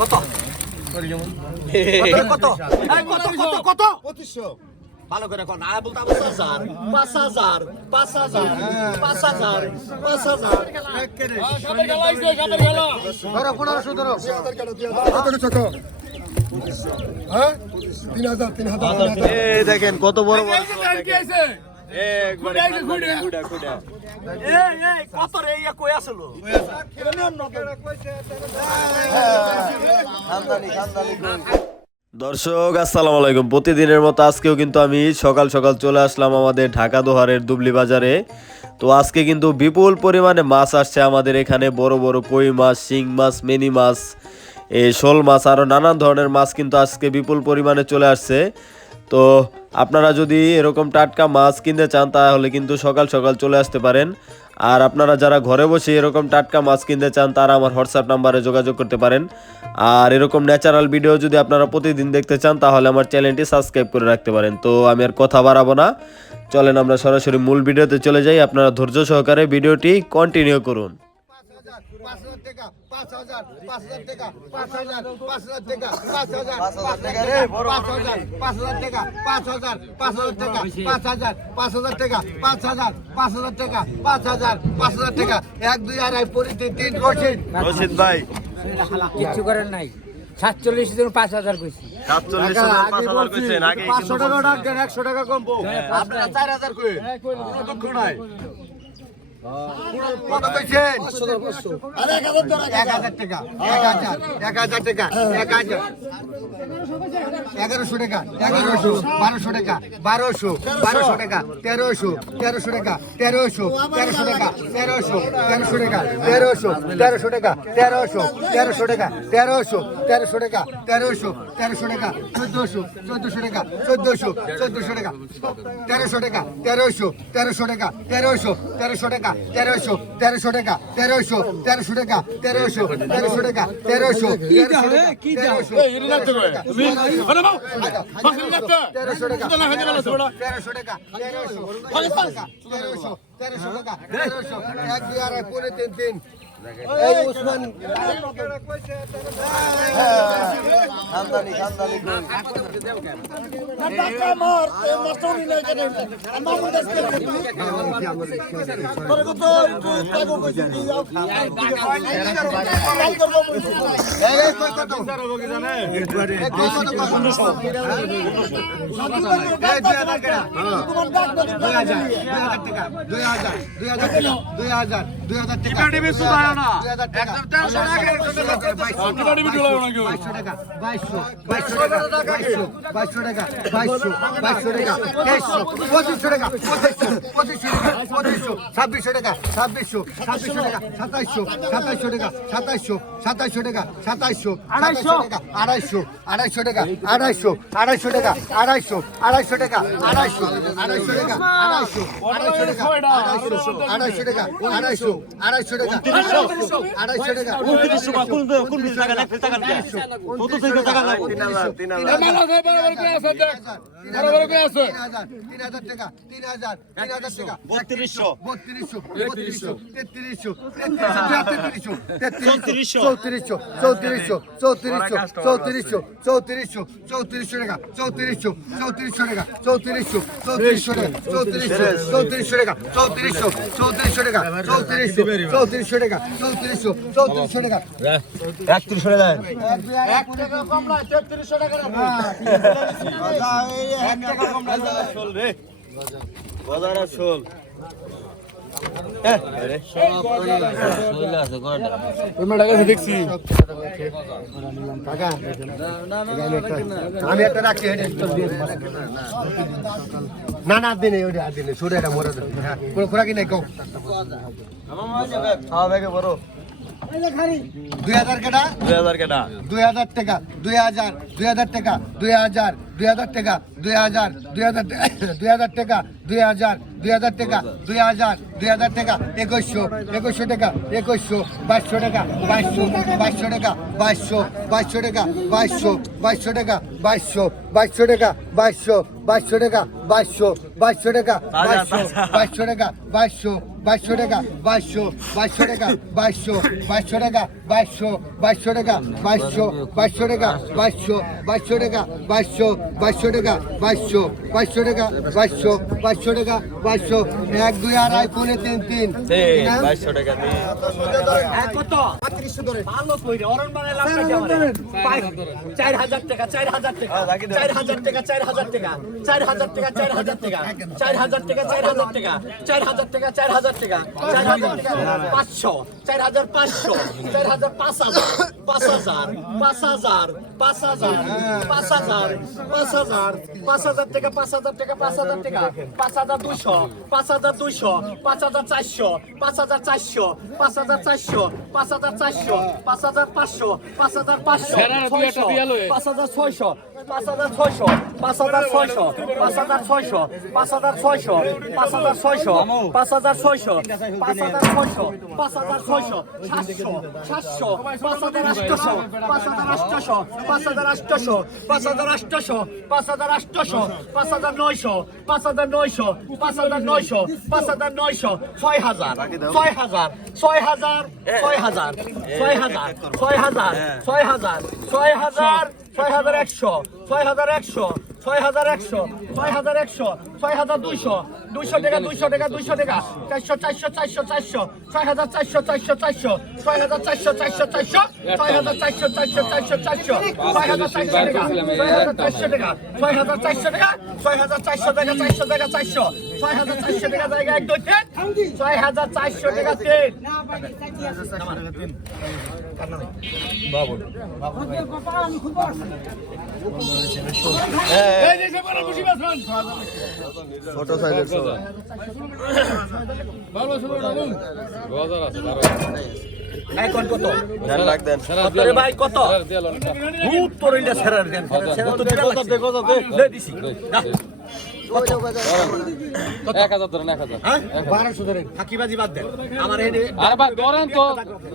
কত? কত? কত? কত কত পঁচিশশো। ভালো করে কর না বলতে পাঁচ হাজার। পাঁচ হাজার পাঁচ হাজার পাঁচ হাজার পাঁচ হাজার। ধরো পনেরোশো ধরো। কত ছোট হ্যাঁ তিন হাজার তিন হাজার। দেখেন কত বড় বড় কত রে ইয়া কই আসলো? দর্শক আসসালামু আলাইকুম। প্রতিদিনের মতো আজকেও কিন্তু আমি সকাল সকাল চলে আসলাম আমাদের ঢাকা দোহারের দুবলি বাজারে। তো আজকে কিন্তু বিপুল পরিমাণে মাছ আসছে আমাদের এখানে বড় বড় কই মাছ শিং মাছ মেনি মাছ এই শোল মাছ আরও নানান ধরনের মাছ কিন্তু আজকে বিপুল পরিমাণে চলে আসছে। তো আপনারা যদি এরকম টাটকা মাছ কিনতে চান, তাহলে কিন্তু সকাল সকাল চলে আসতে পারেন। আর আপনারা যারা ঘরে বসে এরকম টাটকা মাছ কিনতে চান, তারা আমার হোয়াটসঅ্যাপ নাম্বারে যোগাযোগ করতে পারেন। আর এরকম ন্যাচারাল ভিডিও যদি আপনারা প্রতিদিন দেখতে চান, তাহলে আমার চ্যানেলটি সাবস্ক্রাইব করে রাখতে পারেন। তো আমি আর কথা বাড়াবো না। চলেন আমরা সরাসরি মূল ভিডিওতে চলে যাই। আপনারা ধৈর্য সহকারে ভিডিওটি কন্টিনিউ করুন। পাঁচ হাজার পাঁচ হাজার টাকা পাঁচ হাজার পাঁচ হাজার টাকা পাঁচ হাজার পাঁচ হাজার পাঁচ হাজার টাকা পাঁচ হাজার পাঁচ হাজার টাকা পাঁচ হাজার পাঁচ হাজার টাকা পাঁচ হাজার পাঁচ হাজার টাকা পাঁচ হাজার পাঁচ হাজার টাকা এক দুই আড়াই পরি তিন রশিদ ভাই কিচ্ছু করেন নাই সাতচল্লিশ দিন পাঁচ হাজার কইছি পাঁচশো টাকা ডাক একশো টাকা কমবো আপনারা চার হাজার কই দুঃখ নাই কত কইছেন আরে 1000 টাকা 1000 টাকা 1000 টাকা 1100 টাকা 1100 1200 টাকা 1200 1200 টাকা 1300 1300 টাকা 1300 1300 টাকা 1300 1300 টাকা টাকা টাকা টাকা টাকা টাকা টাকা টাকা টাকা টাকা তেরোশো তেরোশো টাকা তেরোশো তেরোশো টাকা তেরোশো তেরোশো টাকা তেরোশো তেরোশো টাকা তেরোশো টাকা তেরোশো তেরোশো তেরোশো টাকা তেরোশো এক দুই আড়াই পনেরো তিন তিন। এই উসমান খানদানি খানদানি দুই হাজার দুই হাজার দুই ছাব্বিশশো টাকা। ছাব্বিশশো। ছাব্বিশশো টাকা। সাতাইশশো। সাতাইশশো টাকা। সাতাইশশো। সাতাইশশো টাকা। সাতাইশশো। আড়াইশো। টাকা। আড়াইশো আড়াইশো টাকা। আড়াইশো আড়াইশো টাকা। আড়াইশো আড়াইশো টাকা। আড়াইশো আড়াইশো টাকা। আড়াইশো আড়াইশো টাকা। আড়াইশো আড়াইশো টাকা। আড়াইশো আড়াইশো টাকা। টাকা। টাকা। টাকা একত্রিশশো টাকা কম না তেত্রিশশো টাকা বাজার শোল। না না দিনে ওটা দিনে সুরে মরে হ্যাঁ খোরাকি নাই কম বড় দুই হাজার কেটা দুই হাজার কেটা দুই হাজার টাকা দুই হাজার দুই হাজার টাকা দুই হাজার দুই হাজার টাকা দুই হাজার দুই হাজার দুই হাজার টাকা দুই হাজার দুই হাজার টাকা দুই হাজার দুই হাজার টাকা একুশশো একুশশো টাকা একুশশো বাইশশো টাকা বাইশশো বাইশশো টাকা বাইশশো বাইশশো টাকা বাইশশো বাইশশো টাকা বাইশশো বাইশশো টাকা বাইশশো বাইশশো টাকা বাইশশো বাইশশো টাকা বাইশশো বাইশশো টাকা বাইশশো বাইশশো টাকা বাইশশো বাইশশো টাকা বাইশশো বাইশশো টাকা বাইশশো বাইশশো টাকা বাইশশো বাইশশো টাকা বাইশশো বাইশশো টাকা বাইশশো বাইশশো টাকা বাইশশো বাইশশো টাকা বাইশশো বাইশশো টাকা বাইশশো এক দুই আড়াই পৌনে তিন তিন বাইশশো টাকা হ্যাঁ, চার হাজার টাকা চার হাজার টাকা চার হাজার টাকা চার হাজার টাকা চার হাজার টাকা চার হাজার টাকা চার হাজার টাকা চার হাজার টাকা চার হাজার টাকা চার হাজার টাকা চার হাজার টাকা পাঁচশো চার হাজার পাঁচশো চার হাজার পাঁচ হাজার পাঁচ হাজার পাঁচ হাজার পাঁচ হাজার পাঁচ হাজার পাঁচ হাজার পাঁচ হাজার টাকা পাঁচ হাজার টাকা পাঁচ হাজার টাকা পাঁচ হাজার দুইশো পাঁচ হাজার দুইশো পাঁচ হাজার চারশো পাঁচ হাজার চারশো পাঁচ হাজার চারশো পাঁচ হাজার চারশো পাঁচ হাজার পাঁচশো পাঁচ হাজার পাঁচশো পাঁচ হাজার ছয়শো পাঁচ হাজার ছয়শো পাঁচ হাজার ছয়শো পাঁচ হাজার ছয়শো পাঁচ হাজার ছয়শো পাঁচ হাজার ছয়শো পাঁচ হাজার ছয়শো পাঁচ হাজার ছয়শো পাঁচ হাজার ছয়শো সাতশো সাতশো পাঁচ হাজার আটশো পাঁচ হাজার আটশো পাঁচ হাজার আটশো পাঁচ হাজার আটশো পাঁচ হাজার আটশো পাঁচ হাজার নয়শো পাঁচ হাজার নয়শো পাঁচ হাজার নয়শো পাঁচ হাজার নয়শো ছয় হাজার ছয় হাজার ছয় হাজার ছয় হাজার ছয় হাজার ছয় হাজার ছয় হাজার ছয় হাজার ছয় হাজার একশো ছয় হাজার একশো ছয় হাজার একশো ছয় হাজার একশো। ছয় হাজার দুইশো দুইশো টাকা দুইশো টাকা দুইশো টাকা চারশো চারশো চারশো চারশো ছয় হাজার চারশো চারশো চারশো ছয় হাজার চারশো চারশো চারশো ছয় হাজার চারশো চারশো চারশো চারশো ছয় হাজার চারশো টাকা ছয় হাজার চারশো টাকা ছয় হাজার চারশো টাকা ছয় হাজার চারশো টাকা চারশো টাকা চারশো ছয় হাজার চারশো টাকা জায়গা এক দুই তিন ছয় হাজার চারশো টাকা তিন ছোট সাইজের সব। গজার আছে ভাই কত কত? ধ্যান রাখ দেন। আরে ভাই কত? ভূত তোর ইন্ডিয়া সেরার দেন সেরা তো দেখা লাগছে দেখা। দিছি। এক হাজার ধরেন এক হাজার হ্যাঁ বারোশো ধরেন ফাঁকিবাজি বাদ দেন আমার হেডে আরে ভাই ধরেন তো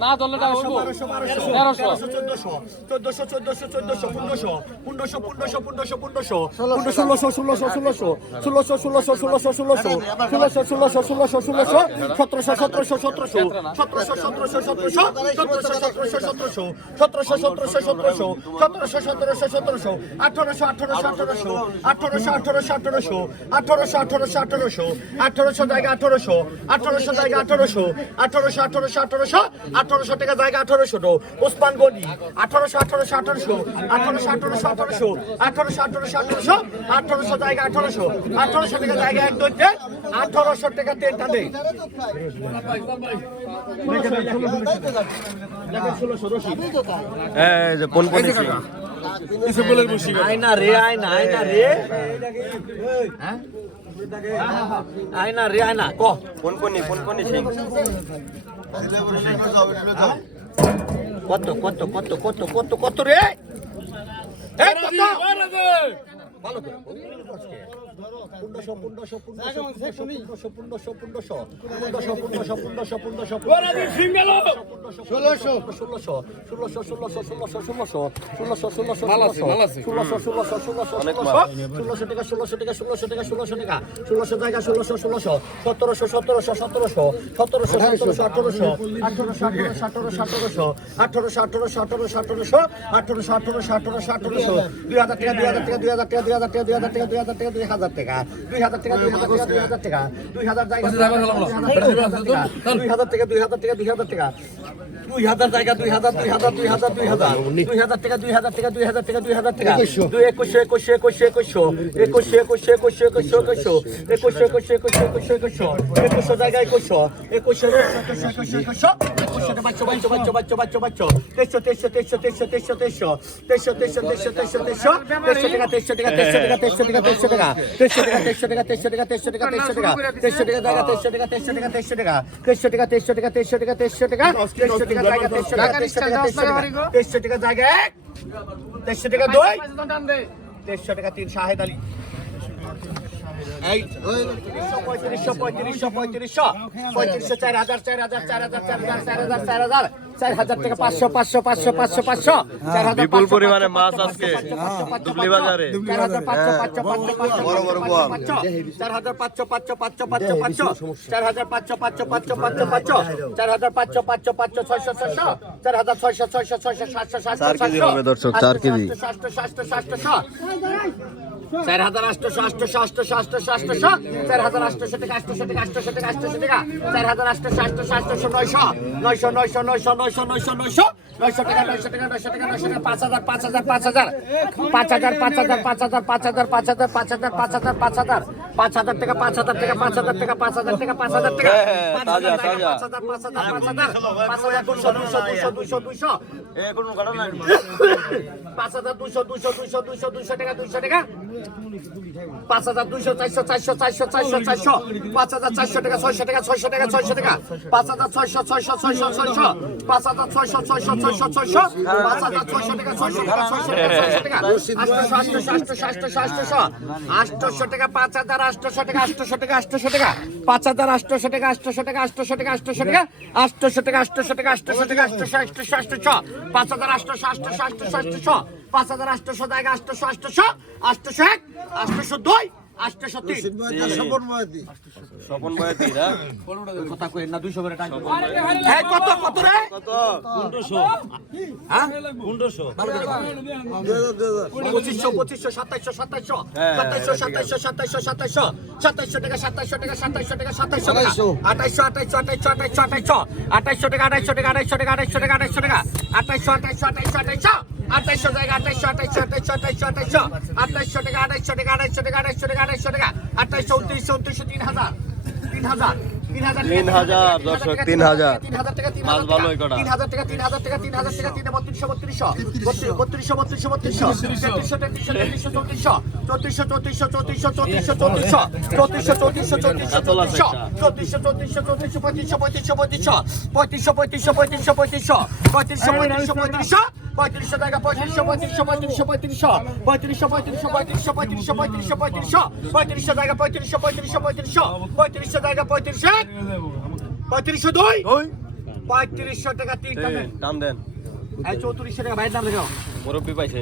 না ধরলে টাকা বারোশো হইবো বারোশো বারোশো তেরোশো তেরোশো চোদ্দশো চোদ্দশো চোদ্দশো চোদ্দশো পনেরোশো পনেরোশো পনেরোশো পনেরোশো পনেরোশো পনেরোশো ষোলোশো ষোলোশো ষোলোশো ষোলোশো ষোলোশো ষোলোশো ষোলোশো ষোলোশো ষোলোশো ষোলোশো ষোলোশো সতেরোশো সতেরোশো সতেরোশো সতেরোশো সতেরোশো সতেরোশো সতেরোশো সতেরোশো সতেরোশো সতেরোশো সতেরোশো সতেরোশো সতেরোশো সতেরোশো আঠারোশো আঠারোশো আঠারোশো আঠারোশো আঠারোশো আঠারোশো আঠারোশো আঠারোশো আঠারোশো আঠারোশো জায়গা আঠারোশো আঠারোশো জায়গা আঠারোশো আঠারোশো আঠারোশো আঠারোশো আঠারোশো টাকা জায়গা আঠারোশো তো ওসমান গনি আঠারোশো আঠারোশো আঠারোশো আঠারোশো আঠারোশো আঠারোশো আঠারোশো আঠারোশো আঠারোশো আঠারোশো জায়গা আঠারোশো আঠারোশো টাকা জায়গা এক দুইতে আঠারোশো টাকা তেলটা দেয় এই যে কোন বসি আয়না রে আয়না আয়না রে। আয়না রে আয়না ক। কোন কোন কোন কোন সিং? কত কত কত কত কত কত রে? ভালো করে পনেরোশো পনেরোশো পনেরোশো পনেরোশো পনেরোশো পনেরোশো পনেরোশো পনেরোশো পনেরোশো পনেরোশো ষোলোশো ষোলোশো ষোলোশো ষোলোশো ষোলোশো ষোলোশো ষোলোশো ষোলোশো ষোলোশো ষোলোশো ষোলোশো টাকা ষোলোশো টাকা ষোলোশো টাকা ষোলোশো টাকা ষোলোশো জায়গা ষোলোশো ষোলোশো সতেরোশো সতেরোশো সতেরোশো সতেরোশো সতেরোশো আঠারোশো আঠারোশো আঠারোশো আঠারোশো আঠারোশো আঠারোশো আঠারোশো আঠারোশো আঠারোশো আঠারোশো আঠারোশো আঠারোশো দুই হাজার টাকা দুই হাজার টাকা দুই হাজার টাকা দুই হাজার টাকা দুই হাজার টাকা দুই হাজার টাকা দুই হাজার টাকা দুই হাজার টাকা দুই হাজার টাকা দুই হাজার টাকা দুই হাজার জায়গা দুই হাজার টাকা দুই হাজার টাকা দুই হাজার টাকা দুই হাজার জায়গা দুই হাজার দুই হাজার দুই হাজার দুই হাজার দুই হাজার টাকা দুই হাজার টাকা দুই হাজার টাকা দুই হাজার টাকা দুই একুশশো একুশশো একুশশো একুশশো একুশশো একুশশো একুশশো একুশশো একুশশো একুশশো একুশশো একুশশো একুশশো একুশশো জায়গা একুশশো একুশশো একুশশো একুশশো একুশশো একুশশো বাচ্চো বাচ্চো বাচ্চো বাচ্চো বাচ্চো বাচ্চো তেইশশো তেইশশো তেইশশো তেইশশো তেইশশো তেইশশো তেইশশো তেইশশো তেইশশো তেইশশো তেইশশো টাকা তেইশশো টাকা তেইশশো টাকা তেইশশো টাকা তেইশশো টাকা তেইশশো টাকা তেইশশো টাকা তেইশশো টাকা তেইশশো টাকা তেইশশো টাকা তেইশশো টাকা জায়গা তেইশশো টাকা তেইশশো টাকা তেইশশো টাকা তেইশশো টাকা তেইশশো টাকা তেইশশো টাকা তেইশশো টাকা তেইশশো টাকা জায়গা তেইশশো টাকা তেইশশো টাকা তেইশশো টাকা তেইশশো টাকা জায়গা এক তেইশশো টাকা দুই তেইশশো টাকা তিন শাহেদ আলী এই পঁয়ত্রিশশো পঁয়ত্রিশশো পঁয়ত্রিশশো পঁয়ত্রিশশো চার হাজার চার হাজার চার হাজার চার হাজার চার হাজার চার হাজার চার হাজার টাকা পাঁচশো পাঁচশো পাঁচশো পাঁচশো পাঁচশো চার হাজার বিপুল পরিমাণে মাছ আজকে দুবলি বাজারে। চার হাজার পাঁচশো পাঁচশো পাঁচশো পাঁচশো বড় বড় পাঁচশো, চার হাজার পাঁচশো পাঁচশো পাঁচশো পাঁচশো পাঁচশো চার হাজার পাঁচশো পাঁচশো পাঁচশো পাঁচশো পাঁচশো চার হাজার পাঁচশো পাঁচশো পাঁচশো ছয়শো ছয়শো চার হাজার ছয়শো ছয়শো ছয়শো সাতশো। সাতশো সাতশো সাতশো চার হাজার আটশোশো আটশোশো আটশোশো আটশোশো আটশোশো চার হাজার আটশোশো টাকা আটশোশো টাকা আটশোশো টাকা আটশোশো টাকা চার হাজার আটশোশো আটশোশো আটশোশো নয়শো নয়শো নয়শো নয়শো নয়শো নয়শো নয়শো নয়শো টাকা নয়শো টাকা নয়শো টাকা নয়শো টাকা পাঁচ হাজার পাঁচ হাজার পাঁচ হাজার পাঁচ হাজার পাঁচ হাজার পাঁচ হাজার পাঁচ হাজার পাঁচ হাজার পাঁচ হাজার পাঁচ হাজার পাঁচ হাজার পাঁচ হাজার টাকা পাঁচ হাজার টাকা পাঁচ হাজার টাকা পাঁচ হাজার টাকা পাঁচ হাজার টাকা পাঁচ হাজার পাঁচ হাজার পাঁচ হাজার পাঁচ হাজার পাঁচ হাজার দুশো দুশো দুশো দুশো পাঁচ হাজার দুশো দুশো দুশো দুশো দুশো টাকা দুশো টাকা পাঁচ হাজার দুইশো চারশো চারশো চারশো চারশো চারশো পাঁচ হাজার চারশো টাকা ছয়শো টাকা ছয়শো টাকা ছয়শো টাকা পাঁচ হাজার ছয়শো ছয়শো ছয়শো ছয়শো পাঁচ হাজার ছয়শো ছয়শো ছয়শো ছয়শো পাঁচ হাজার ছয়শো টাকা ছয়শো টাকা ছয়শো টাকা ছয়শো টাকা আটশোশো আটশোশো আটশোশো আটশোশো আটশোশো টাকা পাঁচ হাজার আটশোশো টাকা আটশোশো টাকা আটশোশো টাকা পাঁচ হাজার আটশোশো টাকা আটশোশো টাকা আটশোশো টাকা আটশোশো টাকা আটশোশো টাকা আটশোশো টাকা আটশোশো টাকা আটশোশো আটশোশো আটশোশো পাঁচ হাজার আটশো আটশোশো আটশোশো আটশোশো পাঁচ হাজার আটশোশো টাকা আটশোশো আটশোশো আটশোশো এক আটশোশো দুই আটশোশো তিন স্বপন বয়াতি না কথা কই না দুইশো করে টাকা। এই কত কত রে? কত? হ্যাঁ? পঁচিশশো পঁচিশশো সাতাইশশো সাতাইশশো। সাতাইশশো সাতাইশশো সাতাইশশো সাতাইশশো। সাতাইশশো টাকা সাতাইশশো টাকা সাতাইশশো টাকা সাতাইশশো টাকা। আঠাইশশো আঠাইশশো আঠাইশশো আঠাইশশো আঠাইশশো। আঠাইশশো টাকা আঠাইশশো টাকা আঠাইশশো টাকা আঠাইশশো টাকা আঠাইশশো টাকা। আঠাইশশো আঠাইশশো আঠাইশশো আঠাইশশো। আঠাইশশো জায়গা আঠাইশশো আঠাইশশো আঠাইশশো আঠাইশশো আঠাইশশো। আঠাইশশো টাকা আঠাইশশো টাকা আঠাইশশো টাকা আঠাইশশো টাকা আঠাইশশো টাকা আঠাইশশো উনত্রিশশো উনত্রিশশো তিন হাজার তিন হাজার তিন হাজার দর্শক, তিন হাজার। মাছ হাজার ভালো টাকা এই কটা। তিন হাজার টাকা তিন হাজার টাকা তিন হাজার টাকা তিন বত্রিশশো বত্রিশশো বত্রিশশো বত্রিশশো বত্রিশশো তেত্রিশশো তেত্রিশশো তেত্রিশশো চৌত্রিশশো চৌত্রিশশো চৌত্রিশশো চৌত্রিশশো চৌত্রিশশো চৌত্রিশশো চৌত্রিশশো চৌত্রিশশো চৌত্রিশশো চৌত্রিশশো চৌত্রিশশো চৌত্রিশশো চৌত্রিশশো পঁয়ত্রিশশো পঁয়ত্রিশশো পঁয়ত্রিশশো পঁয়ত্রিশশো পঁয়ত্রিশশো পঁয়ত্রিশশো পঁয়ত্রিশশো পঁয়ত্রিশশো পঁয়ত্রিশশো পঁয়ত্রিশশো টাকা পঁয়ত্রিশশো পঁয়ত্রিশশো পঁয়ত্রিশশো পঁয়ত্রিশশো পঁয়ত্রিশশো পঁয়ত্রিশশো পঁয়ত্রিশশো পঁয়ত্রিশশো পঁয়ত্রিশশো পঁয়ত্রিশশো পঁয়ত্রিশশো টাকা পঁয়ত্রিশশো পঁয়ত্রিশশো পঁয়ত্রিশশো পঁয়ত্রিশশো টাকা পঁয়ত্রিশশো পঁয়ত্রিশশো দুই পঁয়ত্রিশশো টাকা তিন টাকা টান দেন এই চৌত্রিশশো টাকা ভাইয়ের নাম লেখাও মুরব্বী পাইছে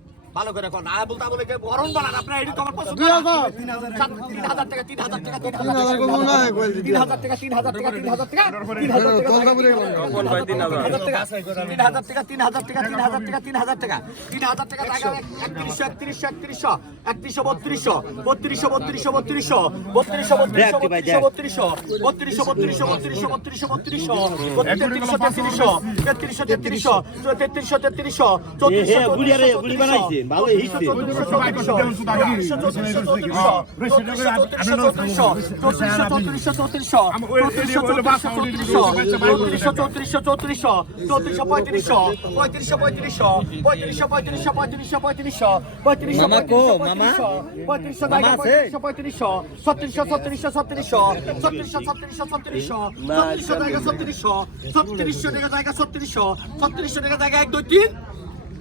ভালো করে কোন আয় বলতে বলে কে গরম বানান আপনার এডি তোমার পছন্দ তিন হাজার টাকা তিন হাজার টাকা তিন হাজার টাকা তিন হাজার টাকা তিন হাজার টাকা তিন হাজার টাকা তিন হাজার টাকা কোন ভাই তিন হাজার তিন হাজার টাকা তিন হাজার টাকা তিন হাজার টাকা তিন হাজার টাকা আরে, দিন ভালো হিসছে ছত্রিশশো টাকা জায়গা ছত্রিশশো ছত্রিশশো টাকা জায়গা এক দুই তিন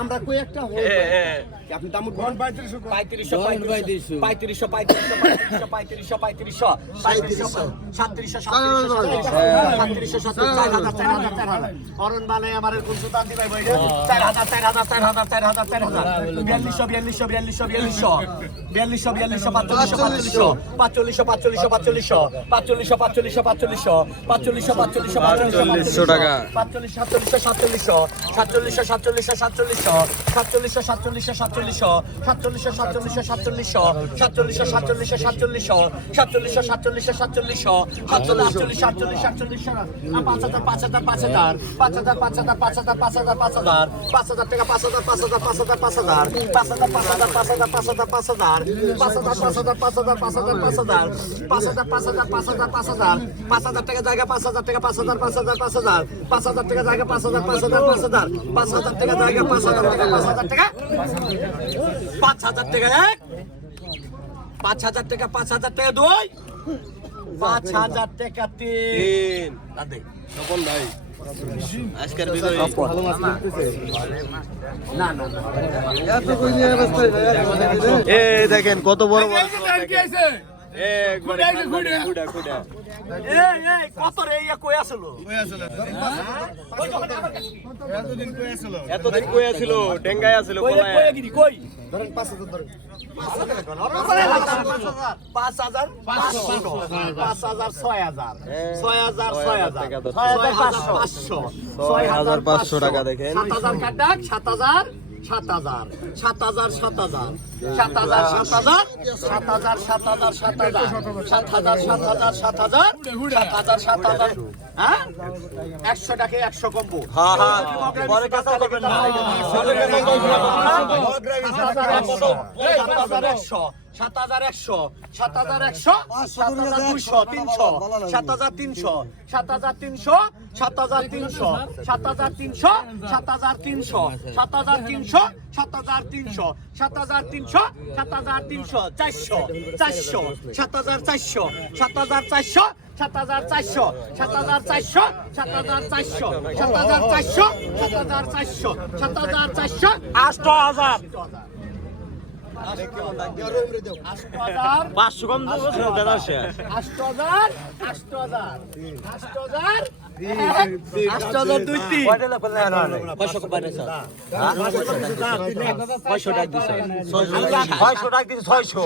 আমরা কই একটা আপনি দাম উঠবেন পঁয়ত্রিশশো পঁয়ত্রিশশো পঁয়ত্রিশশো। পঁয়ত্রিশশো। পঁয়ত্রিশশো পঁয়ত্রিশশো পঁয়ত্রিশশো সাতত্রিশশো সাতত্রিশশো সাতত্রিশশো চার হাজার চার হাজার চার হাজার। অরুণ বালে আমার কোন সুতান দিবাই চার হাজার চার হাজার চার হাজার চার হাজার চার হাজার। বিয়াল্লিশশো বিয়াল্লিশশো বিয়াল্লিশশো বিয়াল্লিশশো। বিয়াল্লিশশো বিয়াল্লিশশো পাঁচচল্লিশশো পাঁচচল্লিশশো। পাঁচচল্লিশশো পাঁচচল্লিশশো পাঁচচল্লিশশো। পাঁচচল্লিশশো পাঁচচল্লিশশো পাঁচচল্লিশশো পাঁচচল্লিশশো পাঁচচল্লিশশো টাকা। পাঁচচল্লিশ সাতচল্লিশ সাতচল্লিশশো সাতচল্লিশশো সাতচল্লিশশো সাতচল্লিশশো সাতচল্লিশশো সাতচল্লিশশো সাতচল্লিশশো সাতচল্লিশশো সাতচল্লিশশো সাতচল্লিশশো সাতচল্লিশশো সাতচল্লিশশো সাতচল্লিশশো সাতচল্লিশশো সাতচল্লিশশো সাতচল্লিশশো সাতচল্লিশশো সাতচল্লিশ আটচল্লিশ সাতচল্লিশ পাঁচ হাজার পাঁচ হাজার পাঁচ হাজার পাঁচ হাজার পাঁচ হাজার পাঁচ হাজার পাঁচ হাজার পাঁচ হাজার পাঁচ হাজার টাকা পাঁচ হাজার পাঁচ হাজার পাঁচ হাজার পাঁচ হাজার পাঁচ হাজার পাঁচ হাজার পাঁচ হাজার পাঁচ হাজার পাঁচ হাজার পাঁচ হাজার পাঁচ হাজার পাঁচ হাজার পাঁচ হাজার পাঁচ হাজার পাঁচ হাজার পাঁচ হাজার পাঁচ হাজার পাঁচ হাজার টাকা জায়গা পাঁচ হাজার টাকা পাঁচ হাজার পাঁচ হাজার পাঁচ হাজার পাঁচ হাজার টাকা জায়গা পাঁচ হাজার পাঁচ হাজার পাঁচ হাজার পাঁচ হাজার টাকা জায়গা পাঁচ হাজার টাকা পাঁচ হাজার টাকা। পাঁচ হাজার টাকা এক পাঁচ হাজার টাকা পাঁচ হাজার টাকা দুই পাঁচ হাজার টাকা তিন। দাদে ভাই। আজকের না? না দেখেন কত বড় বড় এতদিন কই আছিল আছিল কই ধরেন পাঁচ হাজার ধরেন। পাঁচ হাজার পাঁচ হাজার ছয় হাজার। ছয় হাজার ছয় ছয় হাজার পাঁচশো। ছয় হাজার পাঁচশো টাকা দেখেন। সাত হাজার সাত হাজার সাত হাজার সাত হাজার সাত হাজার। সাত হাজার সাত হাজার সাত হাজার সাত হাজার সাত হাজার সাত হাজার সাত হাজার সাত হাজার সাত হাজার সাত হাজার হ্যাঁ একশো টাকা একশো কমবো হ্যাঁ, হ্যাঁ। একশো সাত হাজার একশো সাত হাজার একশো সাত হাজার দুইশো তিনশো সাত হাজার তিনশো সাত হাজার তিনশো সাত হাজার তিনশো সাত হাজার তিনশো সাত হাজার তিনশো সাত হাজার তিনশো সাত হাজার তিনশো সাত হাজার তিনশো সাত হাজার তিনশো, চারশো চারশো, সাত হাজার চারশো, সাত হাজার চারশো, সাত হাজার চারশো, সাত হাজার চারশো, সাত হাজার চারশো, সাত হাজার চারশো, সাত হাজার চারশো, সাত হাজার চারশো আষ্ট হাজার। পাঁচশো কম দাদার শেয়ার আষ্ট হাজার আষ্ট হাজার আষ্ট হাজার ছয়শো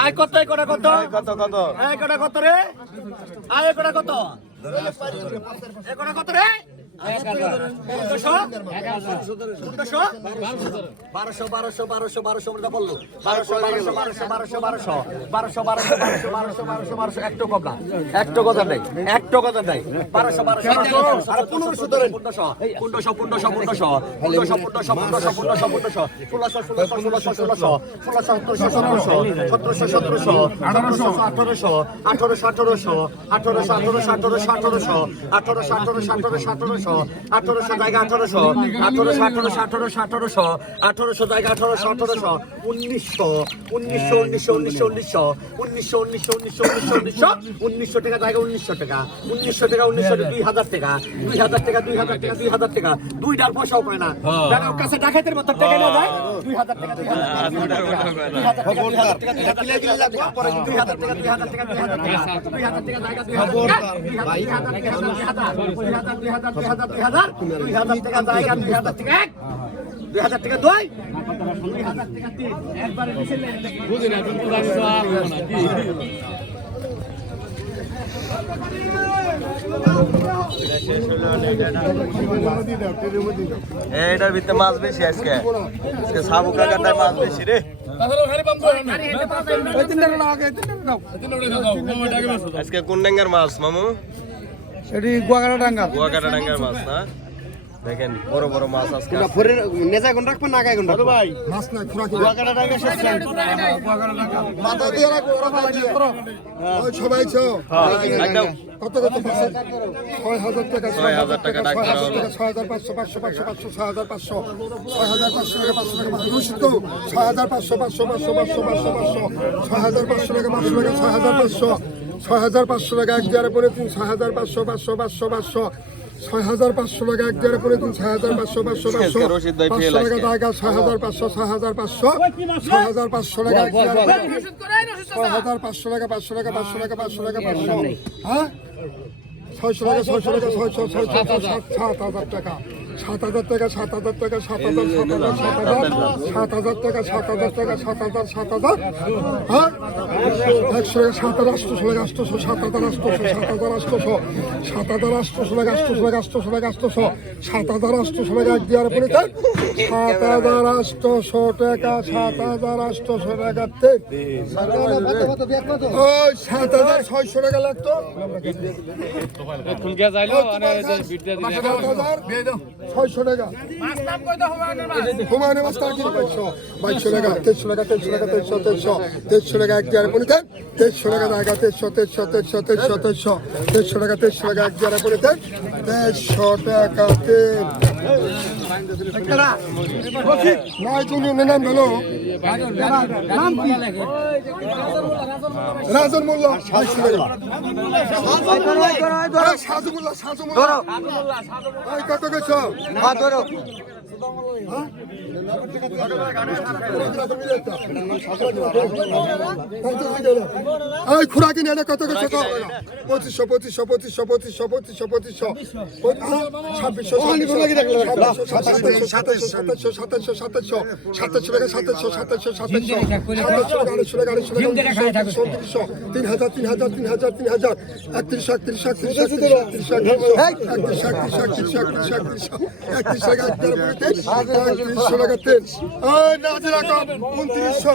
আয় কত কটা কত? কত কত? এই কটা কত রে? আয় কটা কত? কটা কত রে? বারোশো বারোশো বারোশো বারোশো আমরা বলল বারোশো বারোশো বারোশো বারোশো বারোশো বারোশো বারোশো বারোশো বারোশো বারোশো বারোশো একটু কম না একটু কথা নেই একটু কথা নেই বারোশো বারোশো আর পনেরোশো ধরেন পনেরোশো পনেরোশো পনেরোশো পনেরোশো পনেরোশো পনেরোশো পনেরোশো পনেরোশো পনেরোশো ষোলোশো ষোলোশো ষোলোশো সতেরোশো আঠারোশো আঠারোশো আঠারোশো আঠারোশো আঠারোশো আঠারোশো আঠারোশো আঠারোশো আঠারোশো আঠারোশো আঠারোশো আঠারোশো জায়গা আঠারোশো আঠারোশো আঠারোশো আঠারোশো আঠারোশো আঠারোশো জায়গা আঠারোশো আঠারোশো উনিশশো উনিশশো উনিশশো উনিশশো উনিশশো উনিশশো উনিশশো উনিশশো উনিশশো উনিশশো উনিশশো টাকা জায়গা উনিশশো টাকা উনিশশো টাকা উনিশশো দুই হাজার টাকা দুই হাজার টাকা দুই হাজার টাকা দুই হাজার টাকা দুই ডাল পয়সাও পায় না টাকা ওর কাছে ডাকাতের মতো টাকা না যায় দুই হাজার টাকা দুই হাজার টাকা দুই হাজার টাকা দুই হাজার টাকা দুই হাজার টাকা দুই হাজার টাকা দুই হাজার টাকা দুই হাজার টাকা দুই হাজার টাকা দুই হাজার টাকা জায়গা দুই হাজার টাকা দুই হাজার দুই হাজার দুই হাজার দুই হাজার দুই হাজার দুই হাজার দুই হাজার দুই হাজার টাকা জায়গা দুই হাজার টাকা এক দুই হাজার টাকা দুই দুই হাজার টাকা হাজার এটার ভিতরে মাছ বেশি আজকে। আজকে সাবু কাকাটায় মাছ বেশি রে। আজকে কোন ডেঙ্গার মাছ মামু? এটি গুয়াগাড়া ডাঙ্গা ডাঙ্গার মাছ না দেখেন বড় বড় মাছ আজকে আছে। নেজা কোন রাখবেন না গায়ে রাখবেন ভাই মাছ না খুরা গুয়াগাড়া ডাঙ্গা শেষ মাথা দিয়ে রাখো ওরা মাথা দিয়ে ওই সবাই ছো একদম কত কত পাঁচশো ছয় হাজার টাকা ছয় হাজার টাকা ছয় হাজার। টাকা ছয় হাজার পাঁচশো পাঁচশো পাঁচশো পাঁচশো ছয় হাজার পাঁচশো ছয় হাজার পাঁচশো টাকা পাঁচশো টাকা তো ছয় হাজার পাঁচশো পাঁচশো পাঁচশো পাঁচশো পাঁচশো পাঁচশো ছয় হাজার পাঁচশো টাকা পাঁচশো টাকা ছয় হাজার পাঁচশো ছয় হাজার পাঁচশো টাকা এক জারে পরে তিন ছয় হাজার পাঁচশো পাঁচশো পাঁচশো পাঁচশো। ছয় হাজার পাঁচশো টাকা এক জারে পরে তিন ছয় হাজার পাঁচশো পাঁচশো পাঁচশো। পাঁচশো ফেল টাকা ছয় হাজার পাঁচশো ছয় হাজার পাঁচশো। ছয় হাজার পাঁচশো টাকা এক পরে ছয় হাজার পাঁচশো টাকা পাঁচশো টাকা পাঁচশো টাকা পাঁচশো টাকা পাঁচশো। হ্যাঁ? ছয়শো টাকা ছয়শো টাকা ছয়শো ছয়শো সাত সাত হাজার টাকা। সাত হাজার টাকা সাত হাজার টাকা সাত হাজার সাত হাজার সাত হাজার সাত হাজার টাকা সাত হাজার সাত হাজার হ্যাঁ একশো টাকা সাত হাজার টাকা আটশোশো সাত হাজার আটশোশো সাত হাজার আটশোশো সাত হাজার আটশোশো টাকা আটশোশো টাকা আটশোশো টাকা আটশোশো সাত হাজার আটশোশো টাকা এক পড়ে দেন সাত হাজার আটশোশো টাকা সাত হাজার আটশোশো টাকা ওই সাত হাজার ছয়শো টাকা লাগতো এখন কে যাইলো মানে সাত হাজার ছয়শো টাকা। হুমায়ুনের মাস্টার, কি পাইছো বাইশশো টাকা, তেইশশো টাকা তেইশশো টাকা, তেইশশো তেইশশো তেইশশো টাকা এক জায়গায় পড়ে দেন তেইশশো টাকা টাকা তেইশশো তেইশশো তেইশশো তেইশশো তেইশশো তেইশশো টাকা তেইশশো টাকা এক জায়গায় পড়ে দেন তেইশশো টাকা নয় জন নাম হলো নাম কি রাজন মোল্লা সাজু মোল্লা সাজু মোল্লা কত গেছ? হ্যাঁ, ধরো। এই খুরা কিনে এনে কত গেছো পঁচিশশো পঁচিশশো পঁচিশশো পঁচিশশো পঁচিশশো পঁচিশশো ছাব্বিশশো সাতাশশো সাতাশশো সাতাশশো সাতাশশো সাতাশশো টাকা সাতাশশো সাতাশশো সাতাশশো সাতাশশো আড়াইশো টাকা আড়াইশো টাকা তিন হাজার তিন হাজার তিন হাজার তিন হাজার একত্রিশশো একত্রিশশো একত্রিশশো একত্রিশশো একত্রিশশো একত্রিশশো একত্রিশশো একত্রিশশো একত্রিশ টাকা একত্রিশশো টাকা তেল তিনশো টাকা তেল উনত্রিশশো।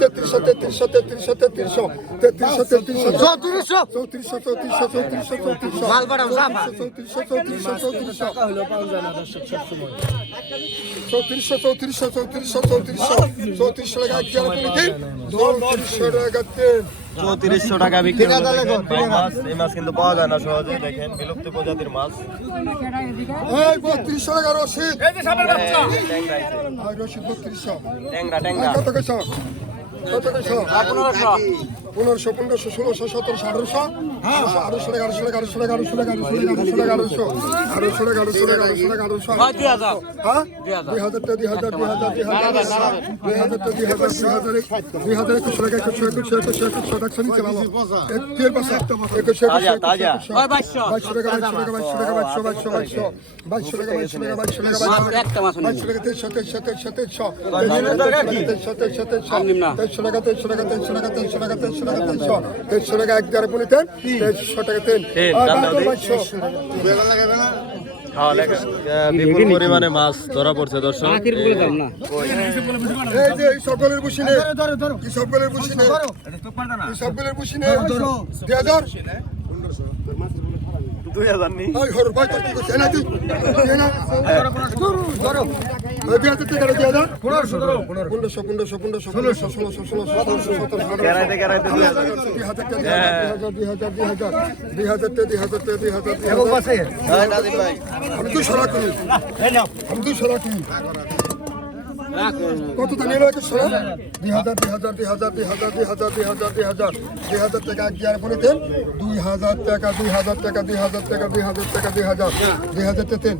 তেত্রিশশো তেত্রিশশো তেত্রিশশো তেত্রিশশো তেত্রিশশো চৌত্রিশশো। চৌত্রিশশো চৌত্রিশশো চৌত্রিশশো চৌত্রিশশো চৌত্রিশশো চৌত্রিশশো চৌত্রিশশো চৌত্রিশশো। চৌত্রিশশো চৌত্রিশশো চৌত্রিশশো চৌত্রিশশো টাকা চৌত্রিশশো টাকা চৌত্রিশশো টাকা বিক্রি মাছ এই মাছ কিন্তু পাওয়া যায় না সহজে দেখেন বিলুপ্ত প্রজাতির মাছ। বত্রিশশো টাকা রসিদ ট্যাংরা রসিদ বত্রিশশো। ট্যাংরা ট্যাংরা। কত কত কেছ পনেরোশো পনেরোশো ষোলোশো সতেরোশো আঠারোশো আঠারোশো আঠারোশো টাকা আঠারোশো টাকা আঠারোশো টাকা আঠারোশো টাকা আঠারোশো টাকা হ্যাঁ দুই হাজার টাকা দুই হাজার দুই হাজার দুই হাজার দুই হাজার টাকা দুই হাজার দুই হাজার দুই হাজার একুশশো টাকা একুশশো একুশশো একুশশো একুশশো টাকা নিচে ভালো তেল পাশা একুশশো তাজা, একুশশো তাজা। বাইশশো টাকা বাইশশো টাকা বাইশশো টাকা বাইশশো বাইশশো বাইশশো টাকা বাইশশো টাকা বাইশশো টাকা বাইশশো টাকা তেইশশো তেইশশো তেইশশো তেইশশো তেইশশো তেইশশো তেইশশো তেইশশো টাকা তেইশশো টাকা তেইশশো টাকা তেইশশো টাকা তেইশশো টাকা তিনশো তেইশশো টাকা এক জারে পলিথিন তেইশশো টাকা তিন বিপুল পরিমাণে মাছ ধরা পড়ছে দর্শক। এই যে সকলের বুসিনে সকলের বুসিনে তুই হাজার নি ওই ঘর ভাই তোর কি করছিস না তুই না গরু গরু ওই বিয়াতে তে গেলে 2000 15 15 15 15 15 16 16 16 আমি তো সরা কত দাম এলো একটা সরা দুই হাজার দুই হাজার দুই হাজার দুই হাজার দুই হাজার দুই হাজার দুই হাজার দুই হাজার টাকা এক গিয়ার পরে দেন। দুই হাজার টাকা দুই হাজার টাকা দুই হাজার টাকা দুই হাজার টাকা দুই হাজার দুই হাজার টাকা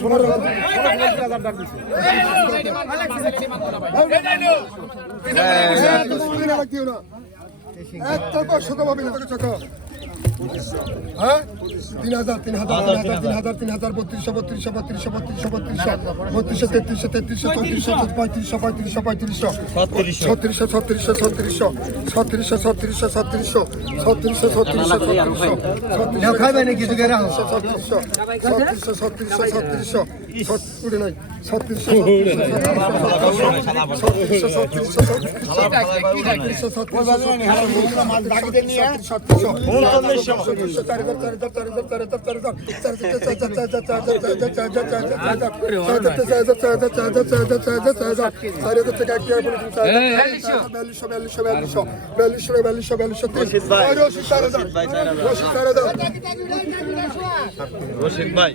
শোনো একটা পাঁচশো পাবি না তোকে চোখ হ্যাঁ তিন হাজার তিন হাজার হাজার তিন হাজার তিন হাজার বত্রিশশো বত্রিশশো বত্রিশশো বত্রিশশো বত্রিশশো বত্রিশশো তেত্রিশশো তেত্রিশশো চৌত্রিশশো পঁয়ত্রিশশো পঁয়ত্রিশশো পঁয়ত্রিশশো ছত্রিশশো ছত্রিশশো ছত্রিশশো ছত্রিশশো ছত্রিশশো ছত্রিশশো ছত্রিশশো ছত্রিশশো ছত্রিশশো ছত্রিশশো ছত্রিশশো ছত্রিশশো ছত্রিশশো ছত্রিশশো উঠে নাই ছত্রিশশো ছত্রিশশো ছত্রিশশো ছত্রিশশো ছত্রিশশো রশিদ ভাই